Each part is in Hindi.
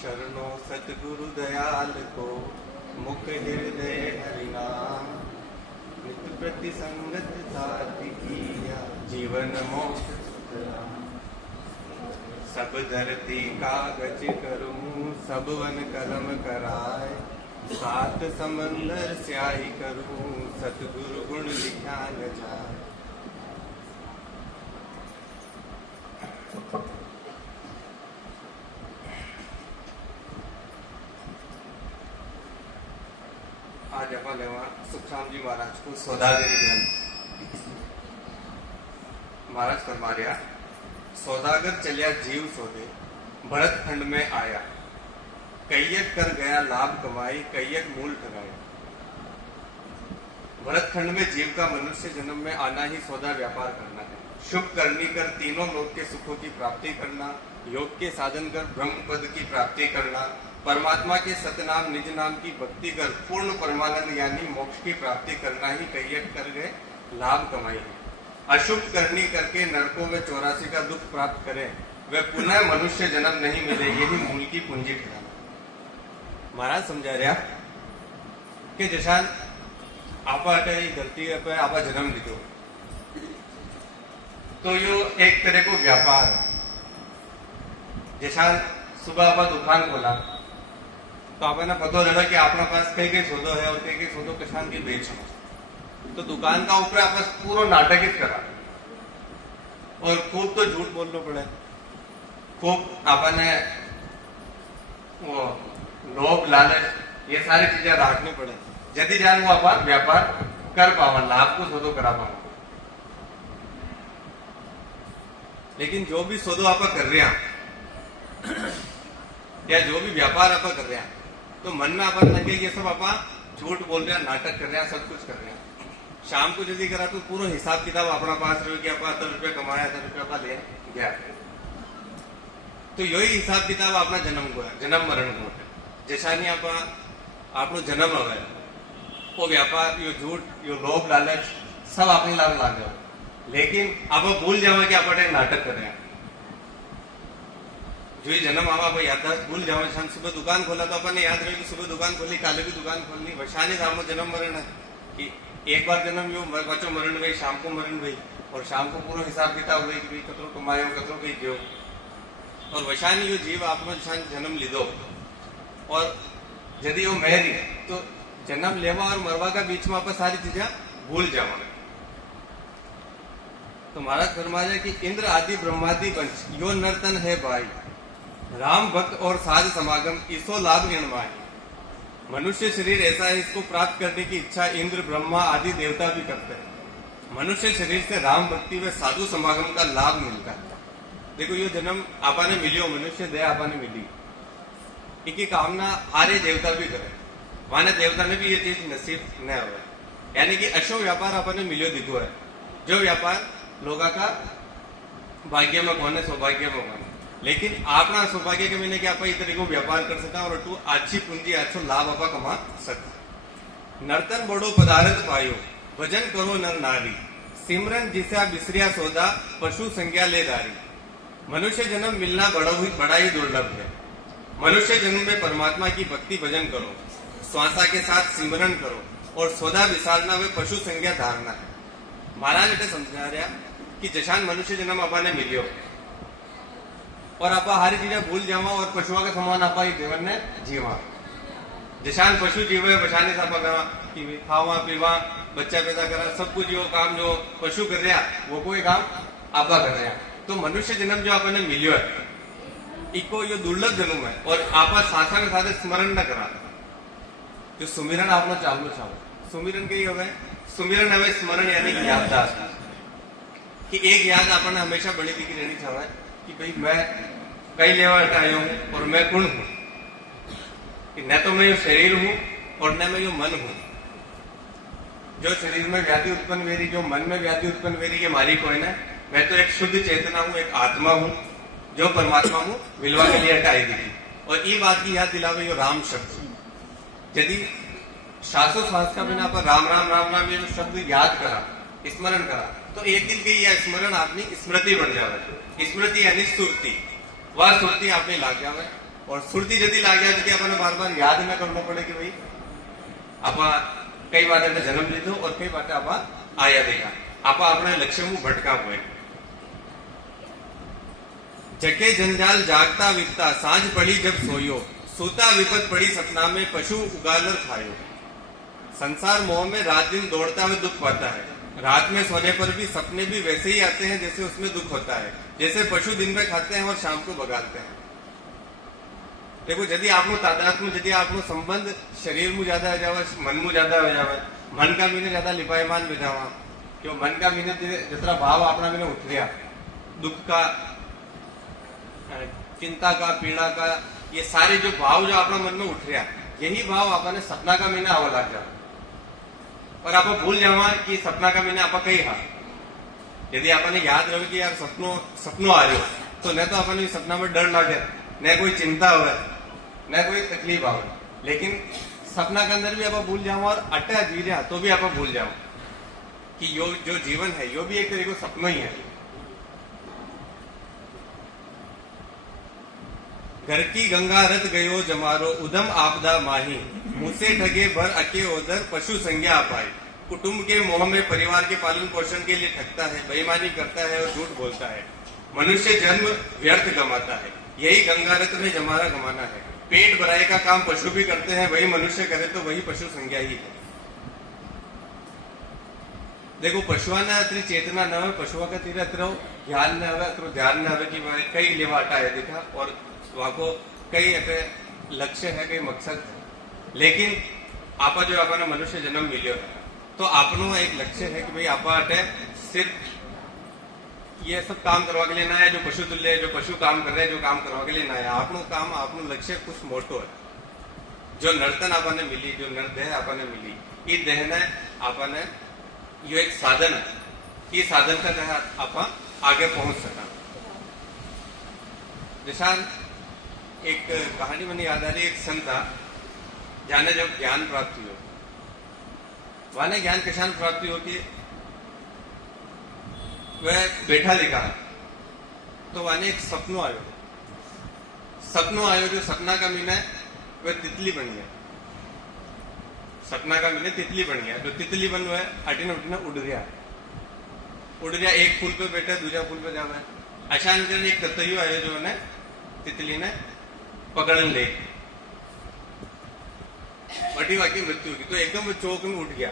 शरणो सतगुरु दयाल को मुख हृदय हरिनाम। नित प्रति संगत साथी किया जीवन मोक्ष सुतराम। सब धरती कागज करूं सब वन कलम कराए। सात समंदर स्याही करूं सतगुरु गुण लिखा न जाए। आज आप लेवा सुखराम जी महाराज को सौदागरी ग्रंथ। महाराज फरमा रहा, सौदागर चलिया जीव सोदे भरत खंड में आया। कैयक कर गया लाभ कमाई कैयक मूल ठगाया। भरत खंड में जीव का मनुष्य जन्म में आना ही सौदा व्यापार करना है। शुभ करनी कर तीनों लोक के सुखों की प्राप्ति करना, योग के साधन कर ब्रह्म पद की प्राप्ति करना, परमात्मा के सतनाम निज नाम की भक्ति कर पूर्ण परमानंद यानी मोक्ष की प्राप्ति करना ही कैयक कर गए लाभ कमाई है। अशुभ करनी करके नरकों में 84 का दुख प्राप्त करें, वे पुनः मनुष्य जन्म नहीं मिले, यही मूल की पूंजी ठहराना। महाराज समझा रहा कि जैसा आप धरती पर आप जन्म लीधो तो यो एक तरह को व्यापार है। जैसा सुबह आप दुकान खोला तो आपने पता लगा कि अपने पास कई कई सौदो है और कई कई सौदो किसान की बेचना। तो दुकान का ऊपर आप पूरा नाटक ही करा और खूब तो झूठ बोलना पड़े, खूब आपने वो लोभ लालच ये सारी चीजें राखनी पड़े, यदि जान वो आप व्यापार कर पावा, लाभ को सौदो करा पावा। लेकिन जो भी सौदो आप कर रहे हैं या जो भी व्यापार आप कर रहे हैं तो मन में अपन लगे ये सब आप झूठ बोल रहे हैं, नाटक कर रहे हैं, सब कुछ कर रहे हैं। शाम को यदि करा तो पूरा हिसाब किताब अपना पास रहे कि आप 10 रुपया कमाया 10 रुपया आप ले गया। तो यही हिसाब किताब अपना जन्म मरण को है। जैसा नहीं आप जन्म हो गया वो व्यापार यो झूठ यो लोभ लालच सब अपने लाभ ला जाओ, लेकिन आप भूल जाओ कि आप नाटक कर रहे हैं। जो जन्म आवा भाई याददाश्त भूल जाओ। हम सुबह दुकान खोला तो अपन याद रहे कि सुबह दुकान खोली, काले भी दुकान खोलनी, वैशानी धाम जन्म मरण है कि एक बार जन्म यो बचो मरण गई, शाम को मरण गई और शाम को पूरा हिसाब किताब हुई कि कतरो कमायो कतरो कहीं गयो। और वैशानी यो जीव आपको जन्म लीधो और यदि वो मेरी तो जन्म लेवा और मरवा का बीच में आप सारी चीजें भूल जाओ। तो महाराज फरमा रहे कि इंद्र आदि ब्रह्मादि पंच यो नर्तन है भाई। राम भक्त और साध समागम इसो लाभ निर्माय। मनुष्य शरीर ऐसा है, इसको प्राप्त करने की इच्छा इंद्र ब्रह्मा आदि देवता भी करते हैं। मनुष्य शरीर से राम भक्ति व साधु समागम का लाभ मिलता है। देखो ये जन्म आपने मिलियो, मनुष्य दया आपने मिली, इनकी कामना आर्य देवता भी करे, माने देवता ने भी ये चीज नसीब न हो। यानी कि अशो व्यापार आपने मिलियो दिखो है, जो व्यापार लोगों का भाग्य में कौन है, सौभाग्य में कौन है। लेकिन आपना सौभाग्य के मैंने कि आप इतने को व्यापार कर सका और तू अच्छी पूंजी अच्छो लाभ आप कमा सकता। नर्तन बड़ो पदार्थ पायो भजन करो नर नारी। सिमरन जिसा बिसरिया सौदा पशु संज्ञा ले दारी। मनुष्य जन्म मिलना बड़ा ही दुर्लभ है। मनुष्य जन्म में परमात्मा की भक्ति भजन करो, श्वासा के साथ सिमरन करो और सौदा विसारना व पशु संज्ञा धारना है। महाराज ने समझा रहा कि जैसान मनुष्य जन्म आपने मिलियो और आप हर चीजें भूल जावा और पशुओं के समान आप जीवन ने जीवा। जैसान पशु जीवे बचाने से कि खावा पीवा बच्चा पैदा करा सब कुछ जो काम जो पशु कर रहा वो कोई काम आप कर रहे हैं। तो मनुष्य जन्म जो आपने मिलियो है इको यो दुर्लभ जन्म है और आप सासा के साथ स्मरण न करा। जो सुमिरन आपने चालो चाहो सुमिरन के हो गए, सुमिरन हमें स्मरण यानी कि याददाश्त कि एक याद आपने हमेशा बड़ी दिखी रहनी चाहिए कि भाई मैं कई लेवा आया हूं और मैं कौन हूं, कि न तो मैं यो शरीर हूं और न मैं यो मन हूं। जो शरीर में व्याधि उत्पन्न वेरी, जो मन में व्याधि उत्पन्न वेरी ये मारी कोई ना, मैं तो एक शुद्ध चेतना हूं, एक आत्मा हूं जो परमात्मा हूं मिलवा के लिए हटाई दी। और ये बात की याद दिलावे यो राम शब्द। यदि श्वासो श्वास का बिना पर राम राम राम राम ये शब्द याद करा स्मरण करा तो एक दिन की यह स्मरण अपनी स्मृति बन जावे। स्मृति यानी सुरती, वह सुरती आपने लाग जावे और सुरती जदी लाग गया तो अपने बार बार याद में करना पड़े कि भाई आप कई बार जन्म लीधो और कई बार आप आया देखा आप अपने लक्ष्य में भटका हुए जके जंजाल जागता विपता सांझ पड़ी जब सोयो सोता विपत पड़ी सपना में पशु उगालर खायो। संसार मोह में रात दिन दौड़ता हुआ दुख पाता है। रात में सोने पर भी सपने भी वैसे ही आते हैं जैसे उसमें दुख होता है, जैसे पशु दिन में खाते हैं और शाम को बगालते हैं। देखो यदि आपको तादात्म यदि आपको संबंध शरीर में ज्यादा हो जावे मन में ज्यादा हो जावे मन का मीने ज्यादा लिपायमान हो जावा क्यों मन का मीने जितना भाव अपना मीने उठ गया दुख का चिंता का पीड़ा का ये सारे जो भाव जो अपना मन में उठ रहा यही भाव अपने सपना का महीना आवा लग जाए और आप भूल जावा कि सपना का महीना आप कही हा यदि आपने याद रहे कि यार सपनों आ रहे तो न तो अपने सपना में डर लगे न कोई चिंता हो न कोई तकलीफ आवे लेकिन सपना के अंदर भी आप भूल जाओ और अट्टा जी रहा तो भी आप भूल जाओ कि यो जो जीवन है यो भी एक तरीके का सपना ही है। घर की गंगा रत गयो जमारो उदम आपदा माही मुझसे ठगे भर अके ओदर पशु संज्ञा पाई। कुटुंब के मोह में परिवार के पालन पोषण के लिए ठगता है बेईमानी करता है और झूठ बोलता है। मनुष्य जन्म व्यर्थ गमाता है यही गंगारत में जमारा गमाना है। पेट भराई का काम पशु भी करते हैं वही मनुष्य करे तो वही पशु संज्ञा ही है। देखो पशुआ ने अतरी चेतना न हो पशुआ का तीर अतरो ध्यान न हो अतरो ध्यान न हो कि कई लेवा हटा है देखा और वहां को कई लक्ष्य है कई मकसद है लेकिन आपा जो अपना मनुष्य जन्म मिलो है तो आपनो एक लक्ष्य है कि भाई आपा अटे सिर्फ ये सब काम करवा के लिए ना है जो पशु तुल्य जो पशु काम कर रहे हैं जो काम करवा के लिए ना है आपनो काम आपनो लक्ष्य कुछ मोटो है। जो नर्तन आपने मिली जो नरदेह आपने मिली ये देह ने आपने यो एक साधन है ये साधन का तहत आप आगे पहुंच सका। निशान एक कहानी मैंने याद आ रही एक संत था जाने जब ज्ञान प्राप्ति हो वाने ज्ञान किसान प्राप्ति होती है वह बैठा लिखा तो वाने एक सपनों आयो जो सपना का मीना है वह तितली बन गया। सपना का मीना तितली बन गया जो तितली बन हुआ है अटीना उठना उड़ गया एक फूल पे बैठा दूसरा फूल पे जावा अचानक एक ततैयो आयो जो ने तितली ने पकड़न ले बटी वाकी मृत्यु की तो एकदम चौक में उठ गया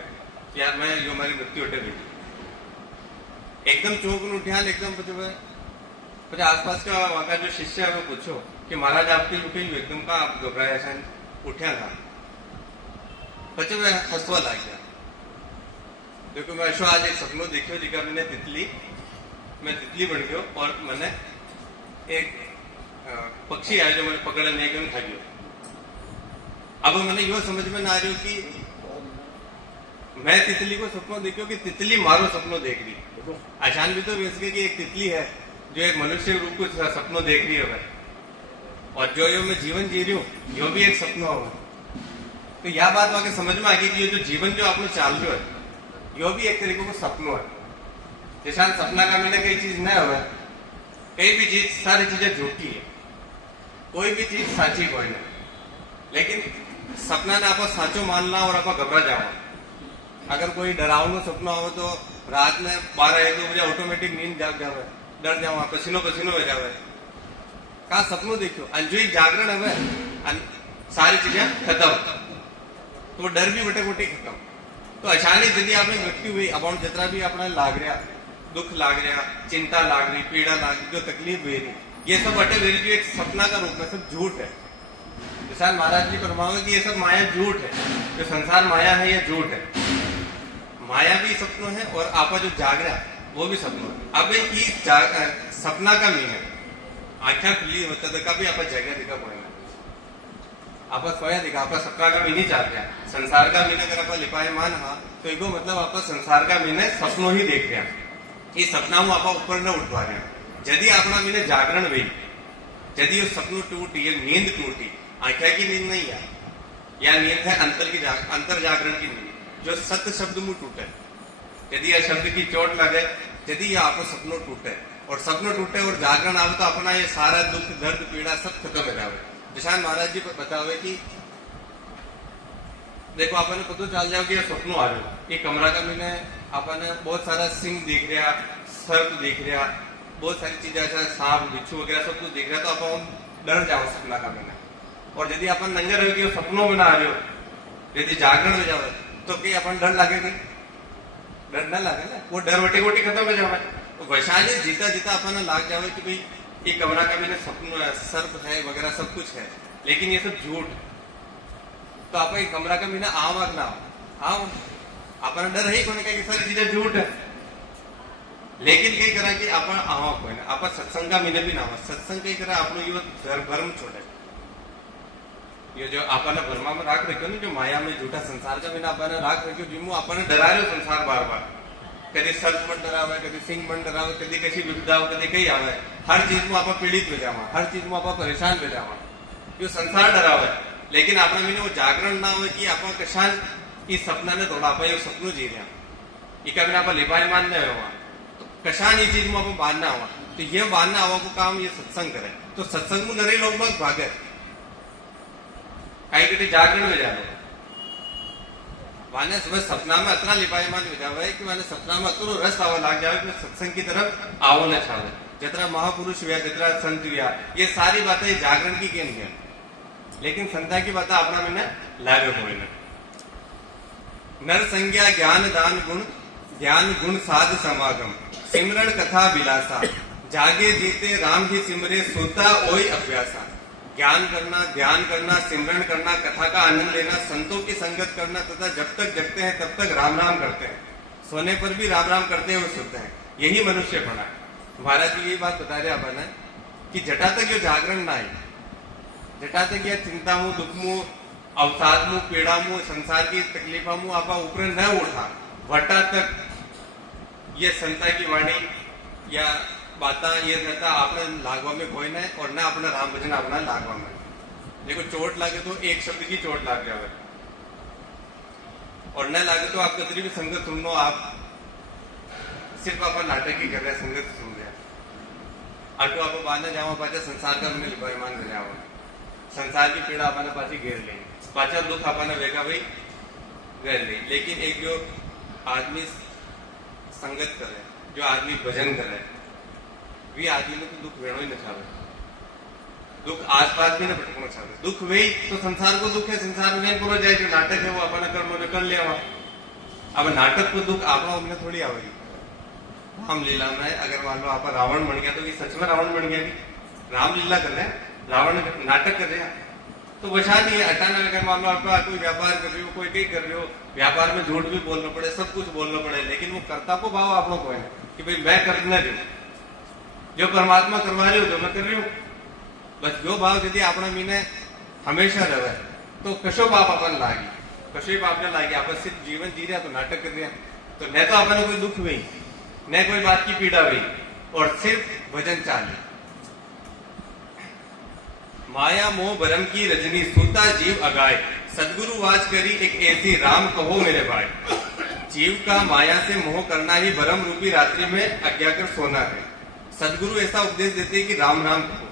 यार मैं जो हमारी मृत्यु उठे गई एकदम चौक में उठा एकदम फिर आसपास का वहां का जो शिष्य है वो पूछो कि महाराज आपकी उठे एकदम का आप घबराया ऐसा उठा था बच्चे वह हंसवा लग गया देखो मैं ऐसा आज एक सपनों देखियो जिका मैंने मैं तितली बन गयो और मैंने एक पक्षी आया जो मैंने पकड़ने नहीं एकदम खा गया। अब मैंने यो समझ में ना आ रही कि मैं तितली को सपनों देखियो कि तितली मारो सपनों देख रही आसान भी तो वैसे कि एक तितली है जो एक मनुष्य रूप को सपनों देख रही है और जो यो मैं जीवन जी रही हूँ यो भी एक सपना होगा। तो यह बात वहां समझ में आ गई कि जो जीवन जो आपने चाल रहे है यो भी एक तरीके को सपनों है। जैसा सपना का मैंने कई चीज न हो कई भी चीज सारी चीजें झूठी है कोई भी चीज साची कोई नहीं लेकिन सपना ने आप साचो मानना और आप घबरा जाओ। अगर कोई डरावनो सपना हो तो रात में 12-1 बजे ऑटोमेटिक नींद जाग जावे डर जाओ पसीनो हो जावे का सपनों देखो अंजो जागरण है सारी चीजें खत्म तो डर भी बटे मोटी खत्म। तो अचानक यदि आपने मृत्यु हुई अब जितना भी अपना लाग रहा दुख लाग रहा चिंता लाग रही पीड़ा लाग रही जो तकलीफ हुई रही ये सब बटे मेरी जो एक सपना का रूप में सब झूठ है। विशाल महाराज जी फरमाओगे कि ये सब माया झूठ है जो संसार माया है ये झूठ है। माया भी सपनों है और आपका जो जागरा वो भी सपनों है। अब ये सपना का मीन है आख्या खुली होता तो कभी आप जगह दिखा पड़ेगा आप सोया दिखा आप सपना का मीन ही चाह रहा संसार का मीन अगर आप लिपायमान हाँ तो एगो मतलब आप संसार का मीन है सपनों ही देख रहा ये सपना आप ऊपर न उठवा रहे यदि अपना मीने जागरण हुई यदि वो सपनों टूटी ये नींद टूटी आख्या की नींद नहीं है या नींद है अंतर जागरण की नींद जो सत्य शब्द मुंह टूटे यदि यह शब्द की चोट लगे यदि यह आपको सपनों टूटे और सपनों टूटे और जागरण आवे तो अपना ये सारा दुख दर्द पीड़ा सब खत्म हो जाए दिशान महाराज जी बतावे कि देखो आपने पता चल जाओ कि ये सपनों आ रहा है। ये कमरा का मैंने आपने बहुत सारा सिंह दिख रहा, सर्प दिख रहा, बहुत सारी चीजें ऐसा सांप बिच्छू वगैरह सब कुछ दिख रहा, तो आप डर जाओ सपना का मैंने। और यदि अपन नंगे रहो कि सपनों में ना आ रहे हो, यदि जागरण हो जाओ तो कहीं अपन डर लगेगा, डर ना लगे ना, वो डर वटी वटी खत्म हो जाए। तो वैशाली जीता जीता अपन लाग जावे कि भाई ये कमरा का मैंने सपन सर्प है वगैरह सब कुछ है, लेकिन ये सब झूठ। तो आप कमरा का मैंने आम ना आओ, अपन डर है कोने की सारी चीजें झूठ है, लेकिन कई करा कि अपन आवा कोई ना, आप सत्संग का मैंने भी ना सत्संग कई करा आप यो भरम छोड़े। ये जो आपने भरमा में राख रखो ना, जो माया में झूठा संसार का मैंने आपने राख रखो, जिमो आपने डरा रहे हो संसार बार बार, कभी सर्प मन डरावे, कभी सिंह मन डरावे, कभी कैसी विपदा हो, कभी कहीं आवे, हर चीज में आप पीड़ित हो जावा, हर चीज में आप परेशान हो जावा, यो संसार डरावे। लेकिन आपने मैंने वो जागरण ना हो कि आप कशान इस सपना ने थोड़ा आप सपनों जी रहे इका बिना आप लिपाई मानने हुआ, तो कशान ये चीज में आप बांधना हुआ, तो ये बांधना हुआ को काम ये सत्संग करे। तो सत्संग में नरे लोग मत भागे, कहीं कहीं जागरण में जाए माने सुबह सपना में अतना लिपायमान हो जावे कि माने सपना में अतरो रस आवा लाग जावे कि सत्संग की तरफ आओ न छावे। जितना महापुरुष हुआ, जितना संत हुआ, ये सारी बातें जागरण की केम है, लेकिन संता की बातें अपना मैंने लागे हुए न। नर संज्ञा ज्ञान दान गुण, ज्ञान गुण साध समागम, सिमरण कथा बिलासा, जागे जीते राम ही सिमरे, सोता ओई अभ्यासा। ज्ञान करना, ध्यान करना, सिमरण करना, कथा का आनंद लेना, संतों की संगत करना, तथा जब तक जगते हैं तब तक राम राम करते हैं, सोने पर भी राम राम करते हुए सोते हैं, यही मनुष्य बना है। महाराज जी यही बात बता रहे अपन कि जटा तक यो जागरण ना आई, जटा तक यह चिंता मुंह दुख मुंह अवसाद मुंह पीड़ा मुंह संसार की तकलीफा मुंह आपा ऊपर न उठा, वटा तक ये संता की वाणी या बाता ये रहता आपने लागवा में कोई ना, और ना अपना राम भजन अपना लागवा में। देखो चोट लागे तो एक शब्द की चोट लाग जावे, और न लागे तो आप कतरी भी संगत सुन लो, आप सिर्फ आप नाटक ही कर रहे संगत सुन रहे, आटो आप बांधने जाओ पाचा संसार का मैंने लिपायमान हो जाओ, संसार की पीड़ा अपने पाची घेर ले, पाचा दुख अपने वेगा भाई घेर ले। लेकिन एक जो आदमी संगत करे, जो आदमी भजन करे, वे आदमी ने तो दुख वेणो ही न छावे, दुख आसपास भी न भटकना छावे। दुख वही तो संसार को दुख है, संसार में नहीं पूरा जाए, जो नाटक है वो अपना कर्म कर लिया। अब नाटक को दुख आप हमने थोड़ी आवेगी। रामलीला में अगर मान लो आप रावण बन गया तो ये सच में रावण बन गया, रामलीला कर रहे हैं, रावण नाटक कर रहे हैं, तो वैसा नहीं है। अचानक अगर मान लो आपका कोई व्यापार कर रहे हो, कोई कहीं कर रहे हो, व्यापार में झूठ भी बोलना पड़े, सब कुछ बोलना पड़े, लेकिन वो कर्ता को भाव आप लोग को है कि भाई मैं करना जो जो परमात्मा करवा रहे हो, जो मैं कर रही हूँ, बस जो भाव यदि अपना मीने हमेशा रहे तो कशो बाप अपन लागी, कशो ही बाप ने लागी, आप सिर्फ जीवन जी रहे तो नाटक कर रहे, तो न तो अपने कोई दुख हुई, न कोई बात की पीड़ा हुई, और सिर्फ भजन चाले। माया मोह भरम की रजनी, सूता जीव अगाय, सदगुरु वाच करी एक ऐसी, राम कहो मेरे भाई। जीव का माया से मोह करना ही भरम रूपी रात्रि में अज्ञा कर सोना है। सदगुरु ऐसा उपदेश देते हैं कि राम राम कहो,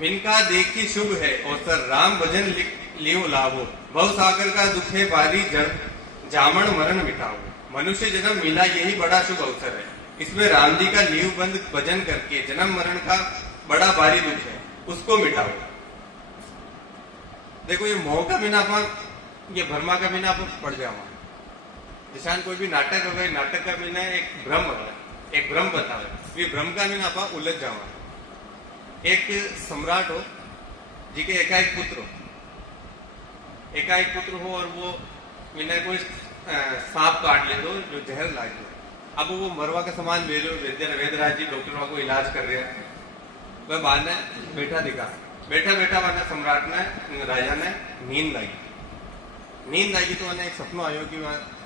विनका देखी शुभ है, और सर राम भजन लियो लाभो, भव सागर का दुख है भारी, जड़ जामन मरण मिटाओ। मनुष्य जन्म मिला यही बड़ा शुभ अवसर है, इसमें राम जी का नींव बंद भजन करके जन्म मरण का बड़ा भारी दुख है, उसको मिटाओ। देखो ये मोह का बिना अपन, ये भरमा का बिना अपन पड़ जाओ। जिसान कोई भी नाटक हो गए, नाटक का बिना एक भ्रम हो, एक भ्रम बताओ, ये भ्रम का बिना अपन उलझ जाओ। एक सम्राट हो जी के एकाएक पुत्र हो, एकाएक पुत्र हो, और वो बिना कोई सांप काट ले दो जो जहर लाग दो, अब वो मरवा के समान वेदराज जी डॉक्टर को इलाज कर रहे हैं, वह बाद ने बैठा दिखा, बैठा बैठा बाद सम्राट ने राजा ने नींद आई तो उन्हें एक सपना आयो कि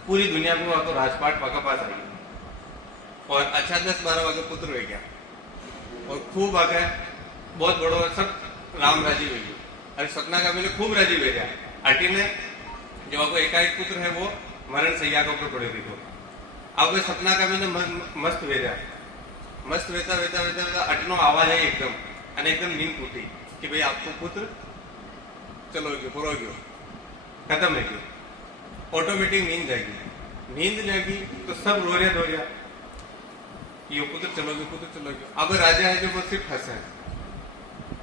पूरी दुनिया में वहां को राजपाट पाका पास आई, और अच्छा 10-12 वाके पुत्र हो गया, और खूब आ गए, बहुत बड़ो सब राम राजी हो गयो। अरे सपना का मैंने खूब राजी हो गया, अटी ने जो आपको एकाएक पुत्र है वो मरण सैया के ऊपर पड़े देखो। अब वो सपना का मैंने मस्त वेदा, मस्त वेता वेता वेता वेता अटनो आवाज है एकदम, અને એકદમ नींद टूटी कि भाई आपको पुत्र चलो गयो पूरा गयो खत्म है गयो, ऑटोमेटिक नींद जाएगी। नींद जाएगी तो सब रो रहा कि यो पुत्र चलो गयो। अब राजा है जो वो सिर्फ हंसे है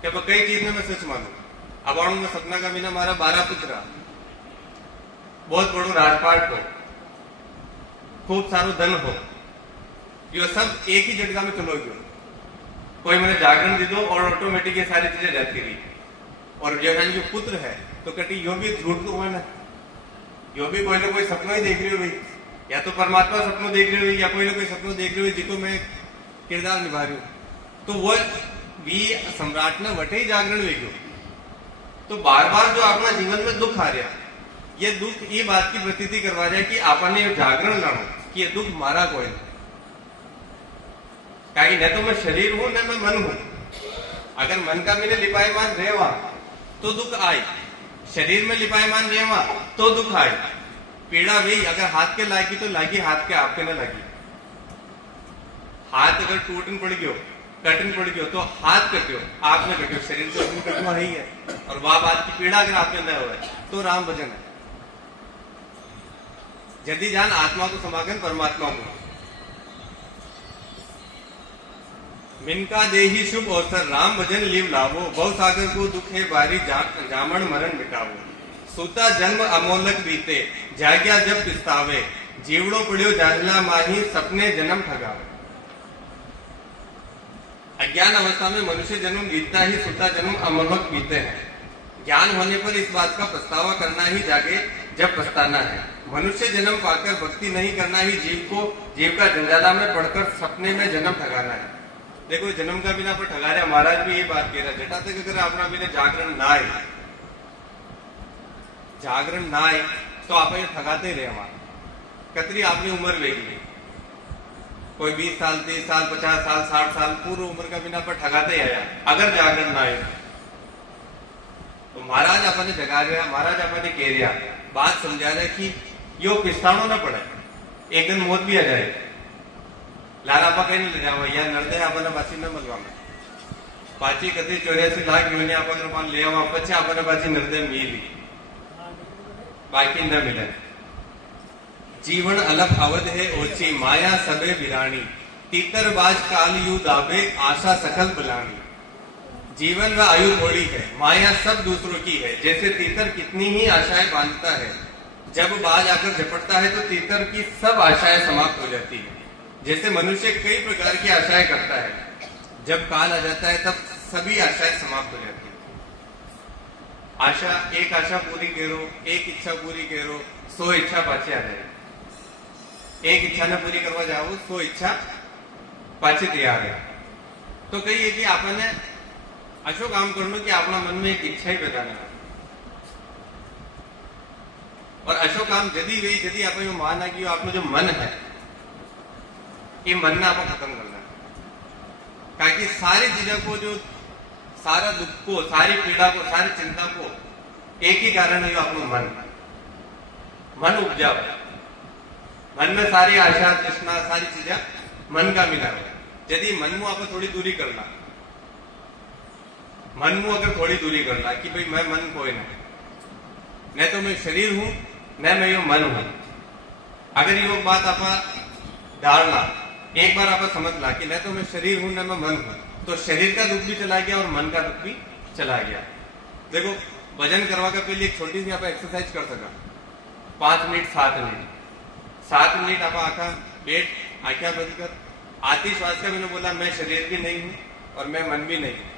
कि अब कई चीज में मैं सच मानू। अब आणु में सपना का बिना मारा 12 पुत्र, बहुत बड़ो राजपाट हो, खूब सारो धन हो, यो सब एक ही झटका में चलो गयो। कोई मैंने जागरण दीदो और ऑटोमेटिक ये सारी चीजें जाती रही। और जो पुत्र है तो कटी यो भी झूठ तो हुआ ना, यो भी कोई ना कोई सपना ही देख रही हो भाई, या तो परमात्मा सपनों देख रही हो या कोई ना कोई सपनों देख रही हो जिसको मैं किरदार निभा रही हूं। तो वो भी सम्राट ने वटे ही जागरण वे गयो। तो बार बार जो अपना जीवन में दुख आ रहा, ये दुख ये बात की प्रतीति करवा जाए कि आपने जागरण लाणो कि ये दुख मारा कोई नहीं, कहीं न तो मैं शरीर हूं न मैं मन हूं। अगर मन का मैंने लिपायमान रहेवा तो दुख आए, शरीर में लिपायमान रहेवा तो दुख आए। पीड़ा वही अगर हाथ के लागी तो लागी, हाथ के आपके न लागी। हाथ अगर टूटन पड़ गयो कटन पड़ गयो तो हाथ कट्यो आपने कट्यो, शरीर तो अपनी कटना ही है। और वह बात की पीड़ा अगर आपके न हो तो राम भजन है। यदि जान आत्मा को समागन परमात्मा को मिनका देही शुभ अवसर राम भजन लिव लावो, बहु सागर को दुखे बारी जामण मरण मिटावो। सूता जन्म अमोलक बीते जाग्या जब पिस्तावे, जीवड़ो पड़ियो जाजला माही सपने जन्म ठगावे। अज्ञान अवस्था में मनुष्य जन्म बीतता ही सूता जन्म अमोलक बीते हैं। ज्ञान होने पर इस बात का पछतावा करना ही जागे जब पछताना है। मनुष्य जन्म पाकर भक्ति नहीं करना ही जीव का जंजाला में पड़कर सपने में जन्म ठगाना है। देखो जन्म का बिना पर ठगा रहे, महाराज भी ये बात कह रहा, जटा तक अगर अपना बिना जागरण ना आए, जागरण ना आए तो आप ये ठगाते ही रहे। हमारा कतरी आपने उम्र लेगी, कोई 20 साल 30 साल 50 साल 60 साल पूर्व उम्र का बिना पर ठगाते ही आया। अगर जागरण ना आए तो महाराज अपने जगा रहा, महाराज अपने कह रहा, बात समझा रहा कि यो पिस्तानो ना पड़े, एक दिन मौत भी आ जाए। लारा आपा कहीं नहीं ले जाओ या नर्दे आपने पाची न मलवा में पाची कति 84 लाख योनि आपा कृपा ले आवा पछे आपने पाची नर्दे मिली बाकी न मिले। जीवन अलग अवध है ओछी माया सबे बिरानी, तीतर बाज काल यू दाबे आशा सकल बुलानी। जीवन व आयु थोड़ी है, माया सब दूसरों की है। जैसे तीतर कितनी ही आशाएं बांधता है, जब बाज आकर झपटता है तो तीतर की सब आशाएं समाप्त हो जाती है। जैसे मनुष्य कई प्रकार की आशाएं करता है, जब काल आ जाता है तब सभी आशाएं समाप्त हो जाती है। आशा एक आशा पूरी करो, एक इच्छा पूरी करो, 100 इच्छा पाछे आ जाए। एक इच्छा ने पूरी करवा जाओ 100 इच्छा पाछे तैयार है। तो कही है कि आपने अशो काम करना कि अपना मन में एक इच्छा ही पैदा करना। और अशो काम यदि आप माना कि आपका जो मन है ये मन ने आपको खत्म करना है। ताकि सारी चीजों को, जो सारा दुख को, सारी पीड़ा को, सारी चिंता को एक ही कारण है, अपना मन उपजा। मन में सारी आशा तृष्णा सारी चीजें मन का मिला है। यदि मन में आप थोड़ी दूरी करना, मन में अगर थोड़ी दूरी करना कि भाई मैं मन कोई नहीं, न तो मैं शरीर हूं न मैं यो मन हूं। अगर ये बात आप डालना, एक बार आप समझ ला कि न तो मैं शरीर हूं न मैं मन हूं, तो शरीर का दुख भी चला गया और मन का दुख भी चला गया। देखो वजन करवा कर पहले एक छोटी सी आप एक्सरसाइज कर सका, 5 मिनट 7 मिनट आप आंखा बैठ आंखें बंद कर, आती श्वास का मैंने बोला मैं शरीर भी नहीं हूं और मैं मन भी नहीं हूं।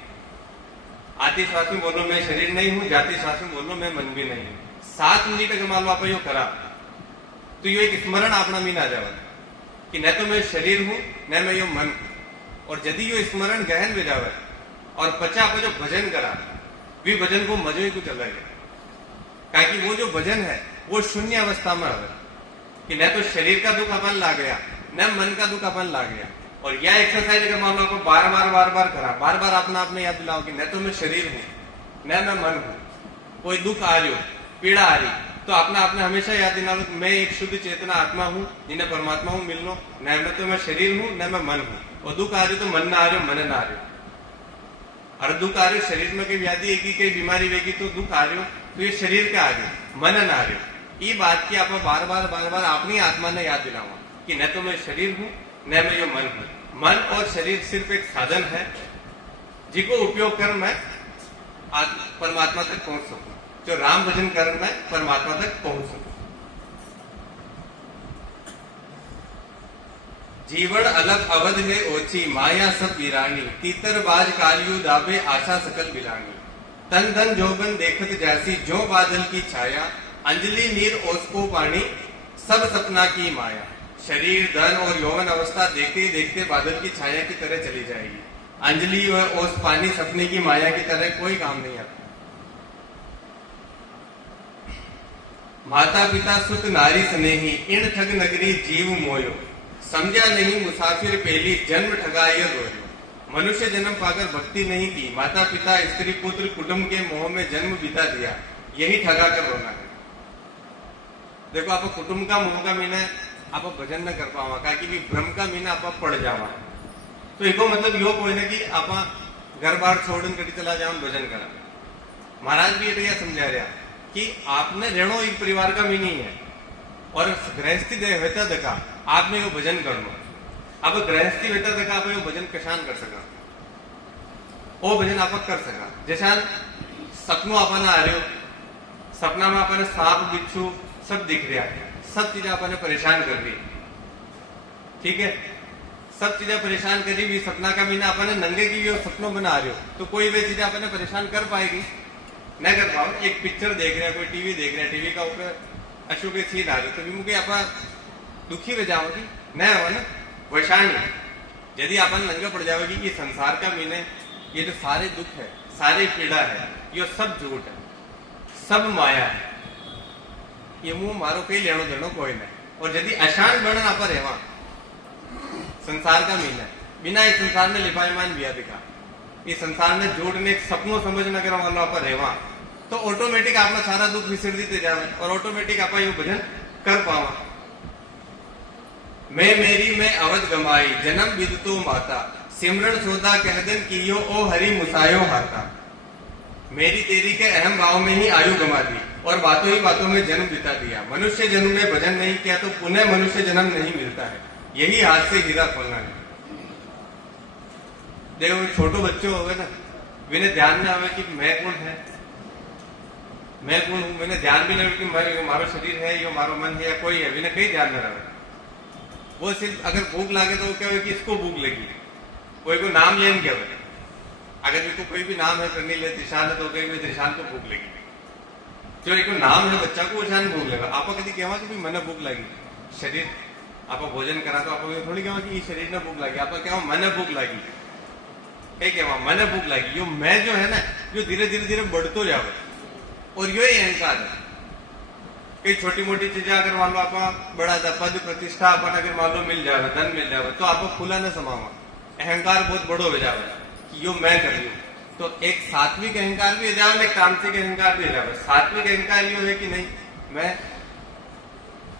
आती श्वास में बोलो मैं शरीर नहीं हूं, जाती श्वास में बोलो मैं मन भी नहीं हूं। 7 मिनट अगर मान लो आप यो करा तो यो एक स्मरण अपना मीन आ जाएगा कि न तो मैं शरीर हूं न मैं यो मन हूं। और यदि यो स्मरण गहन में जावे और पचा आप जो भजन करा भी भजन को मजो ही कुछ अलग है। ताकि वो जो भजन है वो शून्य अवस्था में है कि न तो शरीर का दुख अपन ला गया न मन का दुख अपन ला गया। और यह एक्सरसाइज अगर मान लो आपको बार बार करा, बार बार अपना आपने याद दिलाओ कि न तो मैं शरीर हूं न मैं मन हूं। कोई दुख आ रही हो, पीड़ा आ रही, तो अपना आपने हमेशा याद दिला लो मैं एक शुद्ध चेतना आत्मा हूं जिन्हें परमात्मा हूं मिलनो, न तो मैं शरीर हूं न मैं मन हूं। और दुख आ रही तो मन ना आ रही हो मन ना आ रही हो। और दुख आ रहे हो शरीर में कई व्याधि है कई बीमारी वेगी तो दुख आ रहे हो तो ये शरीर के आगे मन आ रहे हो। ये बात की आप बार बार अपनी आत्मा ने याद दिलावा कि न तो मैं शरीर हूं न मैं यो मन हूं। मन और शरीर सिर्फ एक साधन है जिसको उपयोग कर मैं परमात्मा तक पहुंच सकूं, जो राम भजन कर मैं परमात्मा तक पहुंच सकूं। जीवन अलग अवध है ओछी माया सब वीरानी, तीतर बाज कालियू दाबे आशा सकल बिलानी। तन धन जोबन देखत जैसी जो बादल की छाया, अंजलि नीर ओसको पानी सब सपना की माया। शरीर धन और यौवन अवस्था देखते ही देखते बादल की छाया की तरह चली जाएगी। अंजलि व ओस पानी सपने की माया की तरह कोई काम नहीं आता। माता पिता सुत नारी स्नेही, इन ठग नगरी जीव मोयो। समझा नहीं मुसाफिर पहली जन्म ठगाय रोयो। मनुष्य जन्म पाकर भक्ति नहीं की, माता पिता स्त्री पुत्र कुटुंब के मोह में जन्म बिता दिया, यही ठगा कर रोना है। देखो आप कुटुंब का मोह का मीना आप भजन न कर पावा का कि भ्रम का मीना आप पड़ जावा। तो एको मतलब यो कोई ना कि आप घर बार छोड़न कटी चला जाओ भजन करा। महाराज भी ये समझा रहा कि आपने रेणो एक परिवार का मीनी है और गृहस्थी दे होता देखा आपने यो भजन करना। अब गृहस्थी होता देखा आप यो भजन कशान कर सका, वो भजन आप कर सका। जैसा सपनों आपने आ रहे हो, सपना में आपने सांप बिच्छू सब दिख रहा है, सब चीजें आपने परेशान कर रही, ठीक है, सब चीजें परेशान करी भी। सपना का मीना आपने नंगे की भी सपनों बना रहे हो तो कोई वे चीजें आपने परेशान कर पाएगी न कर पाओ। एक पिक्चर देख रहे हैं, कोई टीवी देख रहे हैं, टीवी का ऊपर अशोक के सीन आ रहे तो भी मुझे आप दुखी हो जाओगी न हो ना। वैशाणी यदि अपन नंगे पड़ जाओगी ये संसार का मीने ये जो सारे दुख है सारी पीड़ा है ये सब झूठ है सब माया है, ये मुंह मारो कई लेनो देनो कोई नहीं। और यदि अशांत बन आप रेवा संसार का मीना बिना इस संसार ने लिपायमान बिया दिखा, इस संसार ने जोड़ ने सपनों समझ न करा वालों पर रेवा तो ऑटोमेटिक आपने सारा दुख विसर देते जावे और ऑटोमेटिक आप ये भजन कर पावा। मैं मेरी मैं अवध गमाई जन्म विदतो माता, सिमरन सोदा कह दिन कियो ओ हरि मुसायो हाथा। मेरी तेरी के अहम भाव में ही आयु गमा दी और बातों ही बातों में जन्म बिता दिया। मनुष्य जन्म में भजन नहीं किया तो पुनः मनुष्य जन्म नहीं मिलता है, यही हाथ से हीरा खोलना है। देखो छोटो बच्चों हो गए ना, मैंने ध्यान में आवे कि मैं कौन है, मैं कौन हूं, मैंने ध्यान भी नहीं कि मैं मारो शरीर है यो मारो मन है या कोई है, मैंने कहीं ध्यान न रहा। वो सिर्फ अगर भूख लागे तो क्या हो कि इसको भूख लगी, कोई को नाम लेन क्या बोले, अगर इसको कोई भी नाम है करनी ले त्रिशान है तो कहीं त्रिशान को भूख लगी। जो एक नाम है बच्चा को उशान भूख लगा। आप कभी कहवा कि मन भूख लगी, शरीर आप भोजन करा तो आप थोड़ी कहवा कि शरीर ने भूख लगी, आप क्या मन भूख लगी, कहीं कहवा मन भूख लगी। यो मैं जो है ना जो धीरे धीरे धीरे बढ़तो जावे और यो ही अहंकार है। कई छोटी मोटी चीजें अगर मान लो आप बड़ा पद प्रतिष्ठा अपन अगर मान लो मिल जाए धन मिल जाए तो आप फूला न समावा, अहंकार बहुत बड़ो हो जाए कि यो मैं कर रही हूँ। तो एक सात्विक अहंकार भी हो जाए, एक तामसिक अहंकार भी हो जाए। सात्विक अहंकार यो है कि नहीं मैं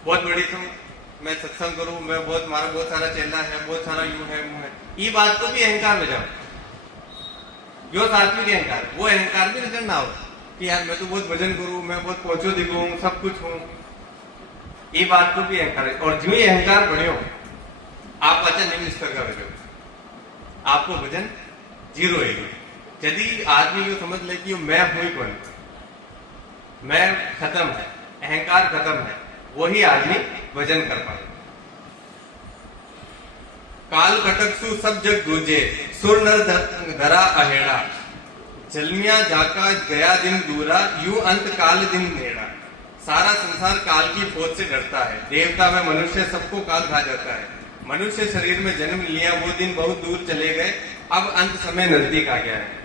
बहुत बड़ी हूँ, मैं सत्संग करूं, मैं बहुत मारा बहुत सारा चेला है, बहुत सारा यूं है मुंह है, ये बात को भी अहंकार में जाओ। जो सात्विक अहंकार वो अहंकार भी नजर ना हो कि यार मैं तो बहुत भजन करूं, मैं बहुत पहुंचो दिखूं, सब कुछ हूं, ये बात को भी अहंकार है। और जो ये अहंकार बढ़े हो आप अच्छा निम्न स्तर का बजे आपको भजन जीरो है। यदि आदमी को समझ ले कि मैं हूं ही कौन, मैं खत्म है, अहंकार खत्म है, वही आदमी भजन कर पाए। काल कटक सु सब जग दूजे, सुर नर धरा अहेड़ा, जलमिया जाका गया दिन दूरा, यू अंत काल दिन नेड़ा। सारा संसार काल की फौज से डरता है, देवता में मनुष्य सबको काल खा जाता है। मनुष्य शरीर में जन्म लिया वो दिन बहुत दूर चले गए, अब अंत समय नजदीक आ गया है।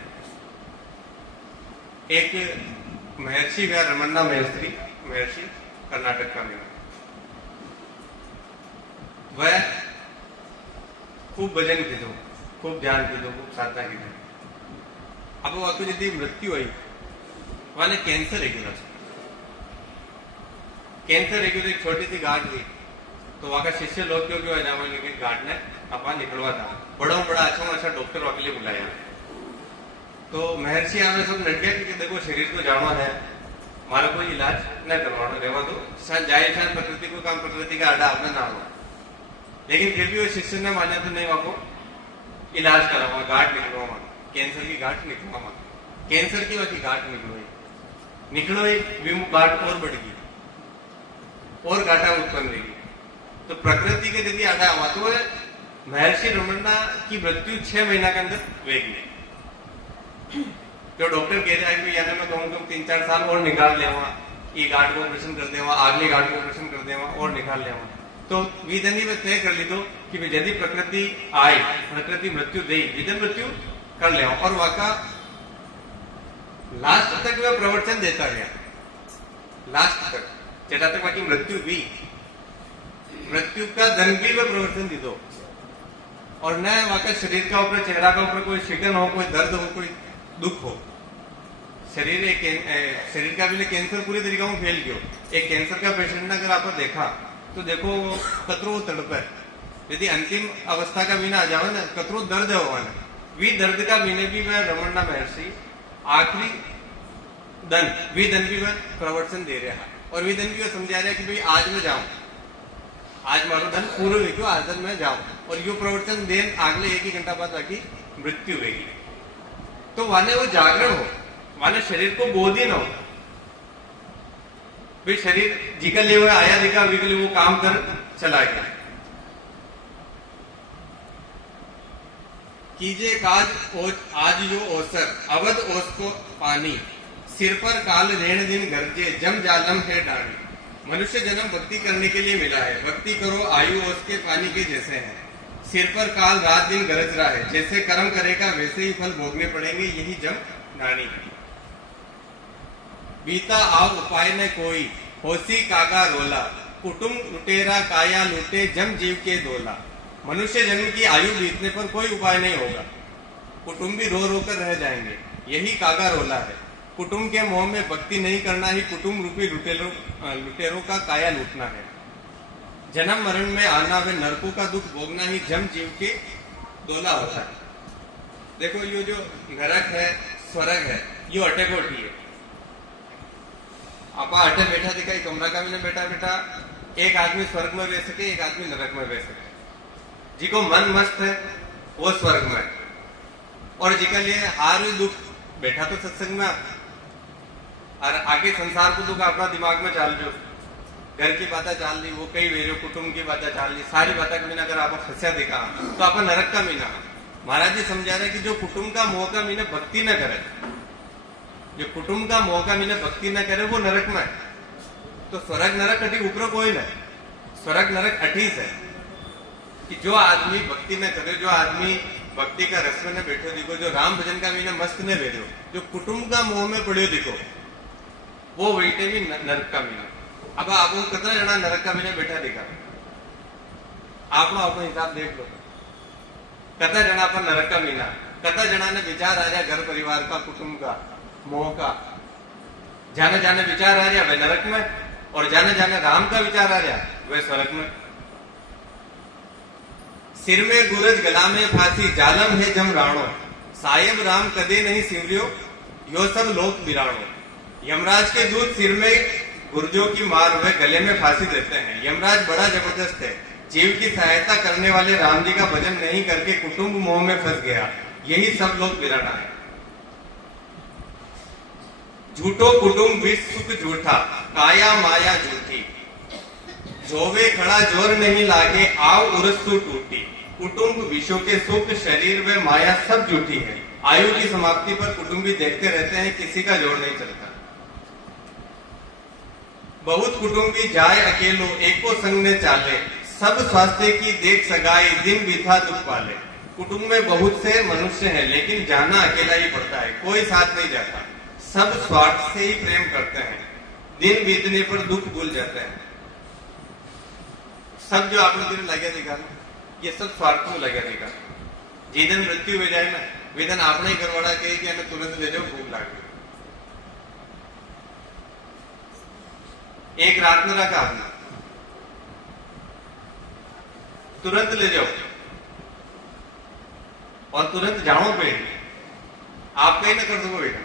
एक महर्षि व रमन्ना महर्षि कर्नाटक का मेरा, वह खूब भजन की दो, खूब ध्यान की दो, खूब साधना की दो। अब वो आपको यदि मृत्यु हुई वहां कैंसर है, कैंसर है, एक छोटी सी गांठ हुई तो वहां का शिष्य लोग क्यों क्यों जावा गांठ ने अपना निकलवा था, बड़ा अच्छा डॉक्टर वहां के लिए बुलाया। तो महर्षि आवे सब लड़के कि देखो शरीर तो जानो है, मारा कोई इलाज न करवानो, रेवा तो शायद जाए, शायद प्रकृति को काम, प्रकृति का आडा आपने ना हो। लेकिन फिर भी वो शिष्य ने माना तो नहीं, वाको इलाज करावा, गांठ निकलवा, कैंसर की गांठ निकलवा, कैंसर की वही गांठ निकलो ही गांठ और बढ़ गई और गांठा उत्पन्न रहेगी। तो प्रकृति के यदि आडा हुआ तो महर्षि रमन्ना की मृत्यु 6 महीना के अंदर वेगी। जो डॉक्टर कह रहा है कि यानी मैं कहूँ 3-4 साल और निकाल लेवा, ये गांठ को ऑपरेशन कर देवा, अगली गांठ को ऑपरेशन कर देवा और निकाल लेवा। तो विधन में तय कर ली तो कि यदि प्रकृति आए, प्रकृति मृत्यु दे, विधन मृत्यु कर ले। और वहां का लास्ट तक वह प्रवचन देता गया, लास्ट तक जेटा तक बाकी मृत्यु भी, मृत्यु का धन भी वह प्रवचन दी दो। और न वहां का शरीर का ऊपर, चेहरा का ऊपर कोई शिकन हो, कोई दर्द हो, कोई दुख हो। शरीर का भी कैंसर पूरी तरीका में फैल गयो। एक कैंसर का पेशेंट ने अगर आपने देखा तो देखो कतरो तड़प है, यदि अंतिम अवस्था का बिना आ जावे ना, कतरो दर्द है होगा, वी दर्द का बिने भी वह रमन्ना महर्षि आखिरी दन भी वह प्रवचन दे रहा है। और वी दन भी वह समझा रहा है कि भाई आज मैं जाऊं, आज मारो धन पूरा हो गयो, आज मैं जाऊं। और यो प्रवचन देन अगले 1 घंटा बाद बाकी मृत्यु होगी। तो वाने वो जागरण हो, वाने शरीर को बोध ही ना हो, भाई शरीर जिका ले हुआ आया दिखा, वी के लिए वो काम कर चला गया। कीजे काज आज जो ओसर, अवध ओस को पानी, सिर पर काल रेण दिन गरजे, जम जालम है डाणी। मनुष्य जन्म भक्ति करने के लिए मिला है, भक्ति करो आयु ओस के पानी के जैसे है। सिर पर काल रात दिन गरज रहा है, जैसे कर्म करेगा वैसे ही फल भोगने पड़ेंगे, यही जम डाणी। बीता आव उपाय न कोई, होसी कागा रोला, कुटुंब लुटेरा काया लूटे, जम जीव के दोला। मनुष्य जन्म की आयु बीतने पर कोई उपाय नहीं होगा, कुटुंबी रो रो कर रह जाएंगे, यही कागा रोला है। कुटुंब के मोह में भक्ति नहीं करना ही कुटुंब रूपी लुटेरों का काया लूटना है। जन्म मरण में आना व नरकों का दुख भोगना ही जम जीव के दोला होता है। देखो ये जो नरक है, स्वर्ग है, ये अटेकोटी है। आपा अटे बैठा दिखा, कमरा का भी ना बैठा, एक आदमी स्वर्ग में रह सके, एक आदमी नरक में रह सके। जिको मन मस्त है वो स्वर्ग में, और जिका लिए हार दुख बैठा तो सत्संग में, और आगे संसार को दुख अपना दिमाग में चाल रहे हो, घर की बातें चाल ली, वो कई वेरो कुटुंब की बातें चाल ली, सारी बातें के बिना अगर आप फंसा दिखा तो आप नरक का मीना। महाराज जी समझा रहे कि जो कुटुंब का मोह का मीना भक्ति न करे, जो कुटुंब का मोह का मीना भक्ति न करे वो नरक में। तो स्वर्ग नरक अटी ऊपर कोई न, स्वर्ग नरक अठीस है कि जो आदमी भक्ति न करे, जो आदमी भक्ति का रस में न बैठो दिखो, जो राम भजन का मीना मस्त न बैठो, जो कुटुंब का मोह में पड़ियो दिखो, वो वहीटे भी नरक का मीना। अब आप कितना जना नरक का मीना बैठा दिखा, आप अपना हिसाब देख लो, कितना जना पर नरक का मीना, कितना जना ने विचार आ रहा घर परिवार का, कुटुंब का, मोह का, जाने जाने विचार आ रहा वह नरक में, और जाने जाने राम का विचार आ रहा वह स्वर्ग में। सिर में गुरज गला में फांसी, जालम है जम राणो, साहेब राम कदे नहीं सिमरियो, यो सब लोक बिराणो। यमराज के दूत सिर में गुर्जों की मार हुए गले में फांसी देते हैं। यमराज बड़ा जबरदस्त है, जीव की सहायता करने वाले राम जी का भजन नहीं करके कुटुंब मोह में फंस गया, यही सब लोग बिराना है। झूठो कुटुंब विष सुख झूठा, काया माया झूठी, जोवे खड़ा जोर नहीं लागे, आओ उरसू टूटी। कुटुंब विषों के सुख, शरीर व माया सब झूठी है। आयु की समाप्ति पर कुटुंबी देखते रहते हैं, किसी का जोर नहीं चलता। बहुत कुटुंबी जाए अकेलो, एको संग ने चाले, सब स्वास्थ्य की देख सगाई, दिन बीता दुख पाले। कुटुंब में बहुत से मनुष्य हैं, लेकिन जाना अकेला ही पड़ता है, कोई साथ नहीं जाता। सब स्वार्थ से ही प्रेम करते हैं, दिन बीतने पर दुख भूल जाते हैं। सब जो आपने दिन लगे दिखा, ये सब स्वार्थ में लगे दिखा। जिदन मृत्यु हो जाए ना, वेदन आपने ही करवाड़ा कही कि तुरंत ले जाओ, भूख लाग गई। एक रात में रखा आपने, तुरंत ले जाओ और तुरंत जाओ पेड़, आप कहीं ना कर सको बेटा,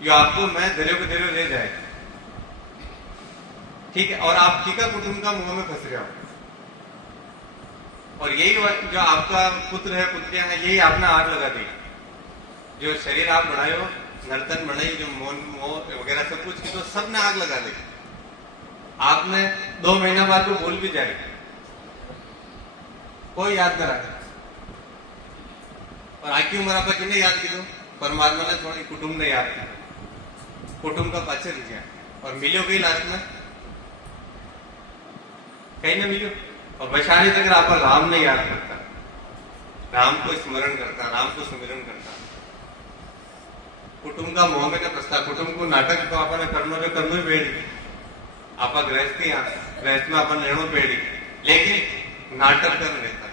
यो आपको मैं धैर्य को धैर्य ले जाए, ठीक है। और आप टीका कुटुंब का मुंह में फंस रहे हो, और यही जो आपका पुत्र है पुत्रियां हैं, यही आपने आग लगा दी। जो शरीर आप बढ़ाए हो, नर्तन बढ़ाई, जो मोन मोह वगैरह सब कुछ की, तो सब ने आग लगा दी। आपने 2 महीना बाद वो भूल भी जाए, कोई याद न रखे। और आखिर उम्र आप किन्ने याद की, परमात्मा ने थोड़ी कुटुंब ने याद किया, कुटुंब का पाछे दिया, और मिलो कहीं लास्ट में कहीं ना मिलो। और वैशाली तक आप राम ने याद करता, राम को स्मरण करता, राम को सुमिरन करता। कुटुंब का मोह में प्रस्ताव, कुटुंब को नाटक तो आपने करनो जो करनो ही पेड़ी, आप गृहस्थी गृहस्थ में अपन रहनो पेड़ी, लेकिन नाटक कर रहता